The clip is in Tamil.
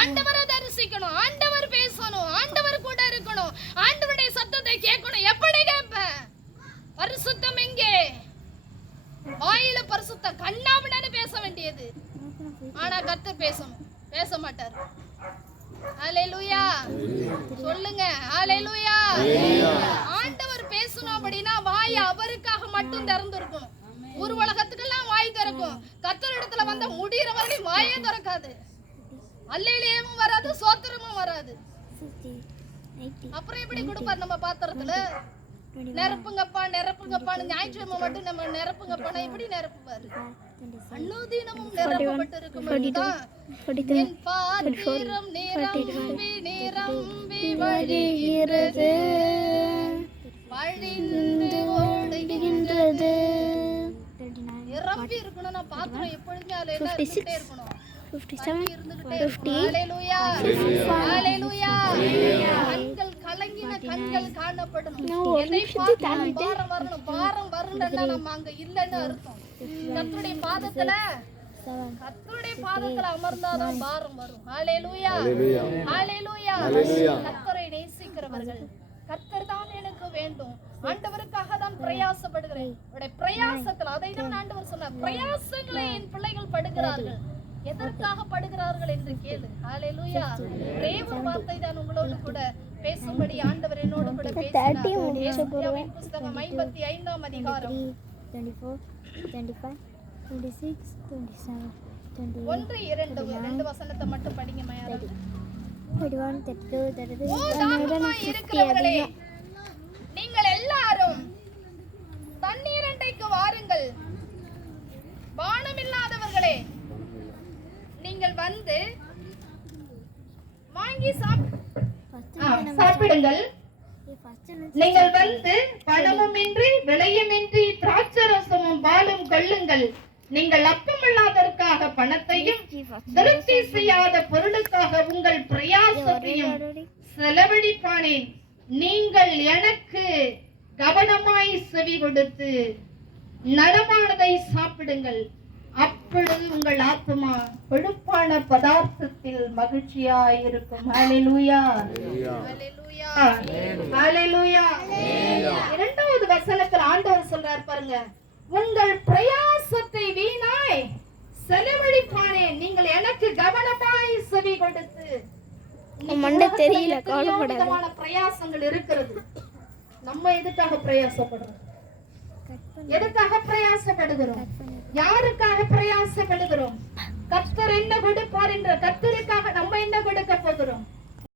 ஆண்டவரை தரிசிக்கணும், ஆண்டவர் பேசணும், ஆண்டவர் கூட இருக்கணும், ஆண்டவருடைய சத்தத்தை கேட்கணும். எப்படி கேட்பேன்? பரிசுத்தம் எங்கே? வாயில பரிசுத்தம், கண்ணாபின்னு பேச வேண்டியது. ஆனா கர்த்தர் பேசணும், பேச மாட்டார். ஹல்லேலூயா சொல்லுங்க, ஹல்லேலூயா. ஆண்டவர் பேசணும் அப்படின்னா வாய் அவருக்காக மட்டும் திறந்திருக்கணும். ஊர் உலகத்துக்கெல்லாம் வாய் திறக்கும், கர்த்தர் இடத்துல வந்த முடிகிற வரைக்கும் வாயே திறக்காது. அல்லேலூயாவும் வராது, சோத்திரமும் வராது. அப்புறம் எப்படி கொடுப்பார் நம்ம பாத்திரத்துல? நிரப்புங்கப்பா நிரப்புங்கப்பான்னு ஞாயிற்றுக்கிழமை மட்டும் நம்ம நிரப்புங்கப்பானா எப்படி நிரப்புவாரு? அனுதினமும் நிரப்பப்பட்டு இருக்கும்போதுதான் என் பாத்திரம் நிரம்பி நிரம்பி வழிகிறது, வழிந்து ஓடுகின்றது. நிரம்பி இருக்கணும்னா பாத்திரம் எப்பொழுதுமே அதுல என்ன இருந்துட்டே இருக்கணும்? 57 ஹல்லேலூயா ஹல்லேலூயா. கண்கள் கலங்கின கண்கள் காணப்படணும். எதை பார்த்தாலும் பாரம் வரணும். பாரம் வரணும்னா நம்ம அங்க இல்லைன்னு அர்த்தம். கர்த்தருடைய பாதத்துல அமர்ந்தாதான் பாரம் வரும். ஹல்லேலூயா ஹல்லேலூயா. கர்த்தரை நேசிக்கிறவர்கள், கர்த்தர் தான் எனக்கு வேண்டும், ஆண்டவருக்காக தான் பிரயாசப்படுகிறேன். பிரயாசத்துல அதை தான் ஆண்டவர் சொன்னார், பிரயாசங்களை என் பிள்ளைகள் படுகிறார்கள். எதற்காக படுகிறார்கள் என்று கேளு. ஹல்லேலூயா. ஒரே ஒரு வார்த்தை தான் உங்களோடு கூட பேசும்படி ஆண்டவர் என்னோடு கூட பேசினார். ஏசாயாவின் புத்தகம் 55ஆம் அதிகாரம் 1-2 வசனத்தை மட்டும் படிங்க மயாரா. இருக்கிறவர்களே, நீங்கள் எல்லாரும் தண்ணீர் அண்டைக்கு வாருங்கள். பானமில்லாதவர்களே, நீங்கள் வந்து வாங்கி சாப்பிடுங்கள். நீங்கள் வந்து பணமுமின்றி விலையுமின்றி திராட்சரசமும் பாலும் கொள்ளுங்கள். நீங்கள் அப்பமில்லாததற்காக பணத்தையும் திருப்தி செய்யாத பொருளுக்காக உங்கள் பிரயாசத்தையும் செலவழிப்பானேன். நீங்கள் எனக்கு கவனமாய் செவி கொடுத்து நலமானதை சாப்பிடுங்கள். அப்பொழுது உங்கள் ஆத்துமா கொழுப்பான பதார்த்தத்தில் மகிழ்ச்சியாய் இருக்கும். ஹல்லேலூயா ஹல்லேலூயா ஹல்லேலூயா. 2வது வசனத்தில் ஆண்டவர் சொல்றார் பாருங்க, உங்கள் பிரயாசத்தை வீணாய் செலவழிப்பானேன். நீங்கள் எனக்கு கவனமாய் செவி கொடுத்து. விதமான பிரயாசங்கள் இருக்கிறது. நம்ம எதுக்காக பிரயாசப்படுறோம்? எதுக்காக பிரயாசப்படுகிறோம்? யாருக்காக பிரயாசப்படுகிறோம்? கர்த்தர் என்ன கொடுப்பார் என்ற கர்த்தருக்காக நம்ம